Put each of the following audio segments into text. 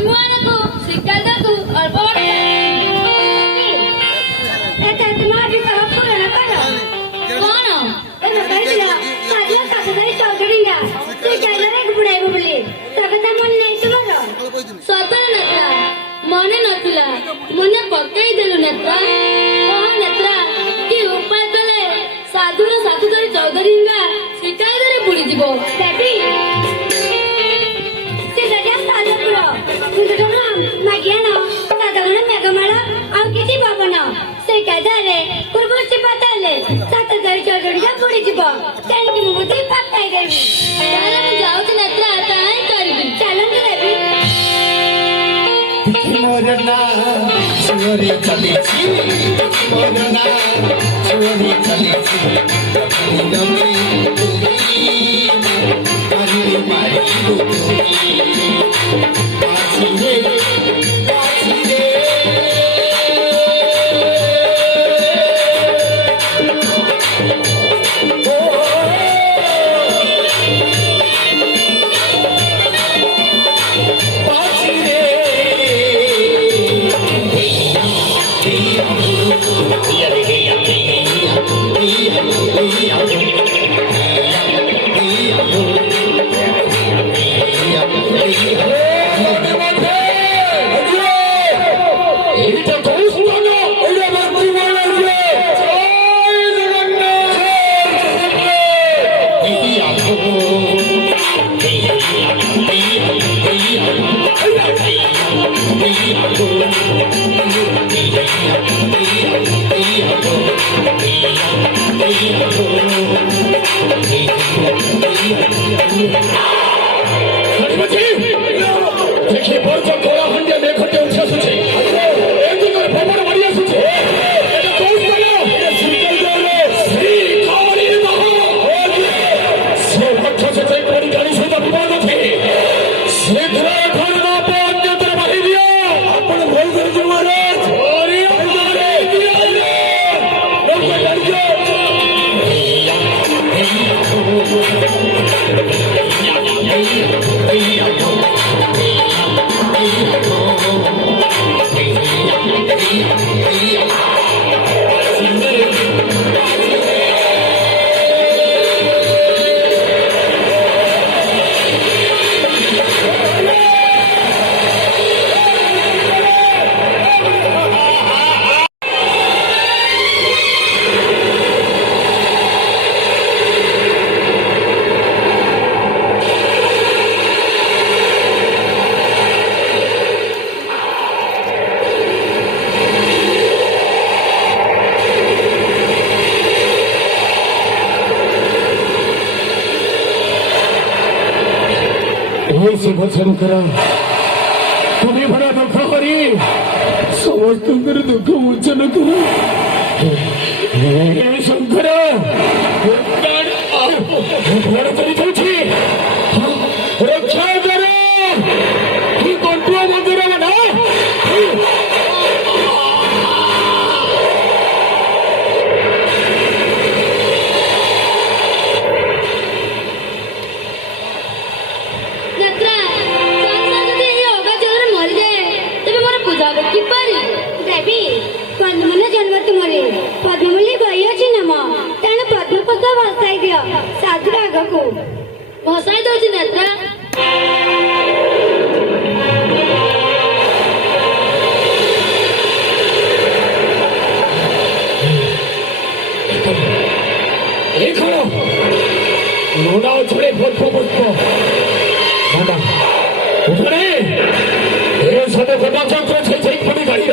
విమువనకు సిక్కలకు అల్పవడ मने नथला मने पक्काई देलु नेत्रा ओह नेत्रा की उपाय कले साधुर साधुधरी चौधरींगा सिकाई दरे बुडी दिबो बेबी से गजा साधुपुर तुझना मागियाना साधुना मेघमाळा आव किती बाबना से गजारे कुरबुची पाताले साधुधरी चौधरींगा बुडी दिबो त्यांनी मुदी पक्काई देवी चला जाऊ नेत्रा आता काय करबी चला बेबी मोरना चोरी चलीची मोरना चोरी चलीची नमी मारी मारी पाची रे देखिए बहुत कोरा हंडिया में घटे उठा सुचे एक दिन और भवन बढ़िया सुचे ये तो कौन बनो ये सिंगल जोड़े श्री कावड़ी महा से भट्ट से कोई बड़ी गाड़ी से तो विवाद थे शीघ्र धरना पे अन्यत्र बही दिया अपन भोल गुरुजी महाराज और ये हमारे लोग डर गए शंकर तुम्हें बड़ा दुख करी समस्त दुख मोचन करो शंकर रक्षा करो कंट्रोल मंदिर ना पद्ममल्ली गई नम तेणु पद्मपद भसाई दि साधु आग को भसाई दौर नेत्रा लुड़ा छड़े पुष्प पुष्प उठने सब घटा चक्र छे खड़ी गाड़ी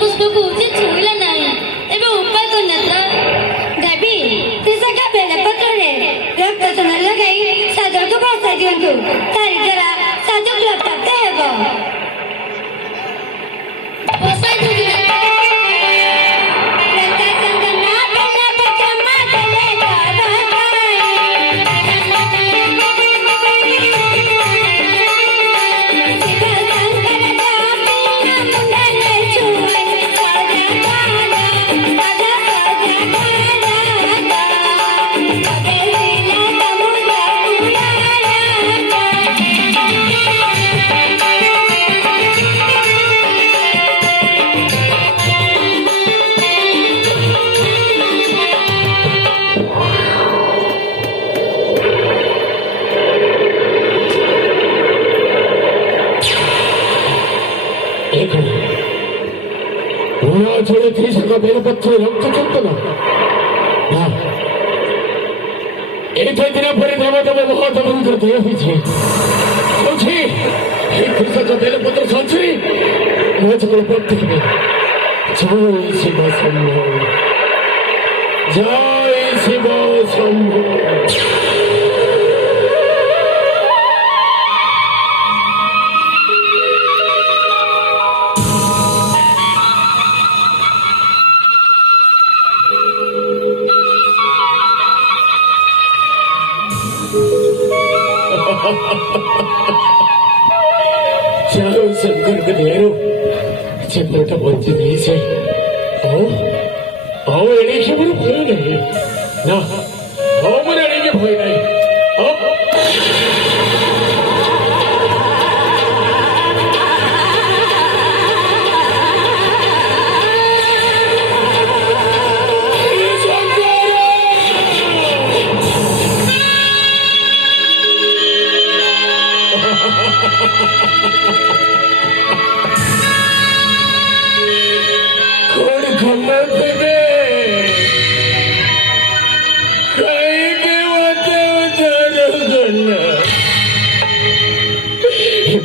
ପୁଷ୍ପକୁ ସେ ଛୁଇଁଲା ନାହିଁ। ଏବେ ଉପାୟ କଣ ନେତ୍ର? ଦେବୀ କୃଷକ ବେଲପତ୍ରରେ ରକ୍ତଚୂର୍ଣ୍ଣ ଲଗାଇ ସାଧୁକୁ ବସାଇ ଦିଅନ୍ତୁ। ତାରି ଦ୍ୱାରା ସାଧୁ ପ୍ରାପ୍ତ ହେବ। ବସାଇ ଦିଅନ୍ତୁ। 저의 대사가 매일부터 영특했구나. 일편들의 벌이 잡아잡아 하자면 그렇게 해야지. 그렇지. 이 불사가 매일부터 선출이 뭐저걸 법대기네. 저이시바 선물. 저이시바 선물. 저런 선글 그대로 제보다 멋진 이세 애리 힘으로 보이네. 나 너무나 애리 보이네.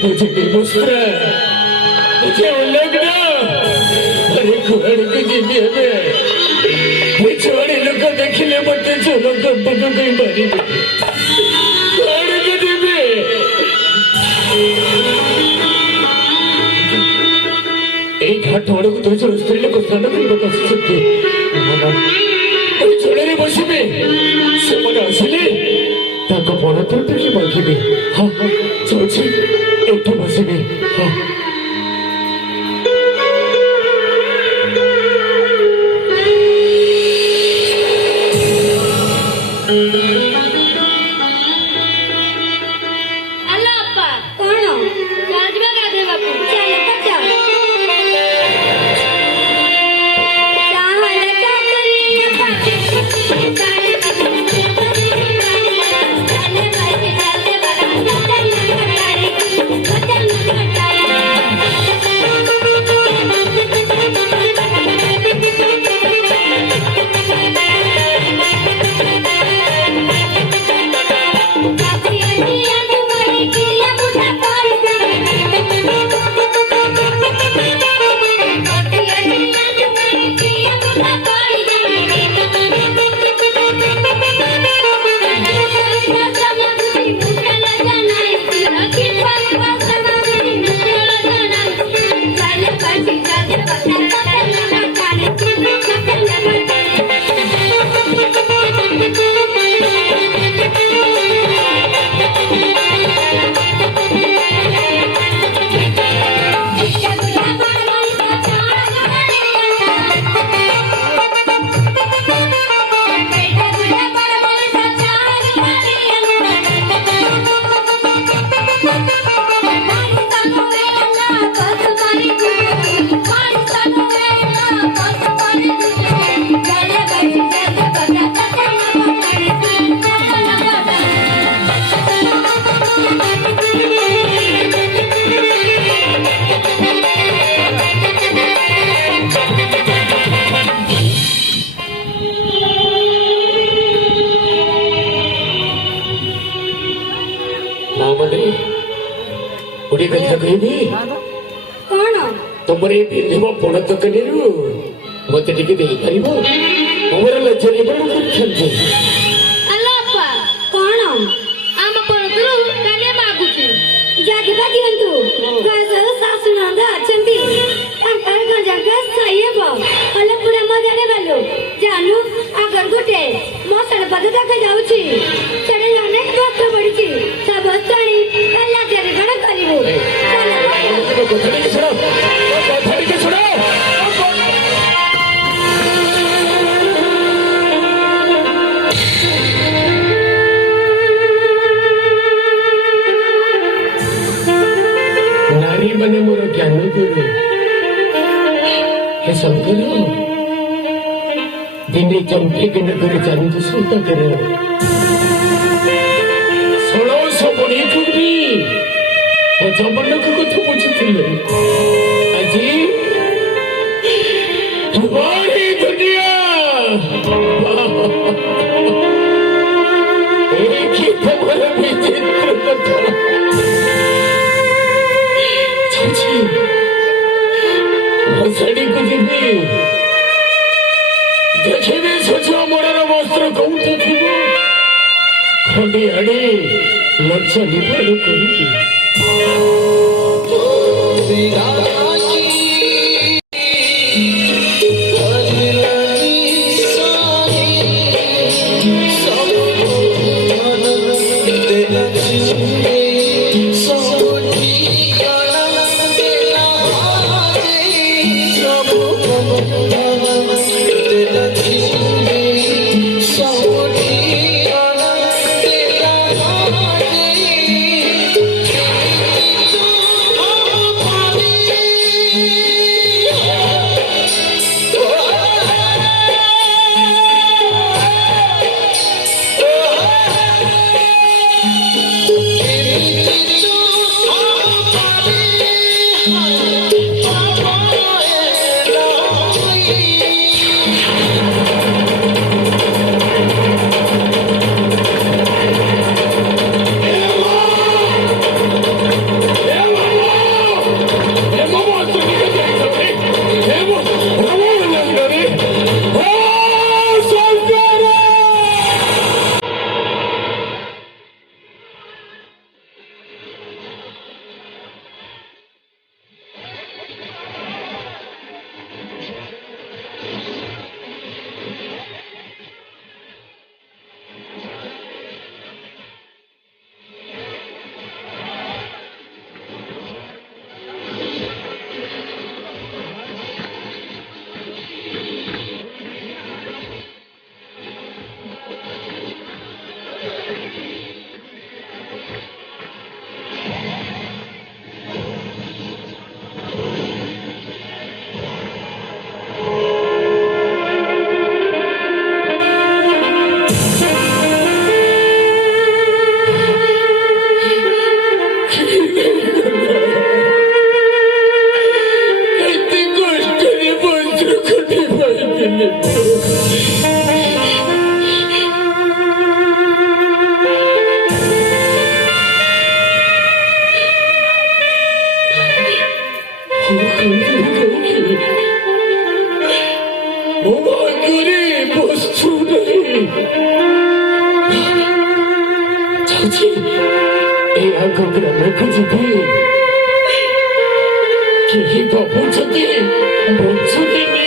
मुझे मुस्कुरा मुझे लगना अरे कुआरे की जिंदगी में छोड़े लोग देखने मत चलो कब कहीं मारी कुआरे की जिंदगी एक हाथ थोड़े को तो चलो स्त्री लोग स्नान करने को सकते कोई छोड़े नहीं बसी में समझ आसले ताको पढ़ा तो की बाकी में हाँ सोची एक तो बसी में हाँ अल्लाह अप्पा कौन गाजबा गाधे बापू चल पचा चाहल चाकरी पाके काले काले बाई चलते बड़ा चल कटारे ତୁମର ଏଇ ପିନ୍ଧିବ ପୋଣ ତରକାରୀରୁ ମତେ ଟିକେ ଦେଇପାରିବ? ଆମର ଲଜ୍ଜା ନିବାରଣ କରିଛନ୍ତି। ଆଲୋ ବାପା, କଣ ଆମ ପରଦରୁ କାଲି ମାଗୁଛି ଜାଗିବା ଦିଅନ୍ତୁ। ଗାଁର ଶାଶୁ ନନ୍ଦ ଅଛନ୍ତି, ତାଙ୍କର ଗଞ୍ଜାଙ୍କ ସହି ହେବ। ହେଲେ ପୁରା ମଜାରେ ଗଲୁ ଜାନୁ। ଆଗର ଗୋଟେ ମଶାଳ ପଦ ଦେଖାଯାଉଛି, ସେଠି ଅନେକ ଗଛ ପଡିଛି। ସବୁ ସ୍ଥାଣୀ ଲାଜରେ ଗଣ କରିବୁ। କଥା ଟିକେ ଶୁଣ, କଥା ଟିକେ ଶୁଣ। ନାରୀ ମାନେ ମୋର ଜ୍ଞାନ ଗୁରୁ। हे शंकर, दिने चंपे नगर चांद सुंदर 1600 बड़ी कुड़ी जबरदस्त କଥା ବୁଝୁଥିଲେ। ଆଜି तुम्हारी दुनिया एक ही तुम्हारा विचित्र कथा। चाची भसाड़ी को ଯିବି, ଦେଖିବି ସୂର୍ଯ୍ୟ ମୋରର ବସ୍ତ୍ର କୋଉଠି ଥିବ, ଖଣ୍ଡି ଆଣି ଲଜ୍ଜା ନିବାରଣ କରିବି। କେହି ଭାବୁଛନ୍ତି ବଞ୍ଚୁନି।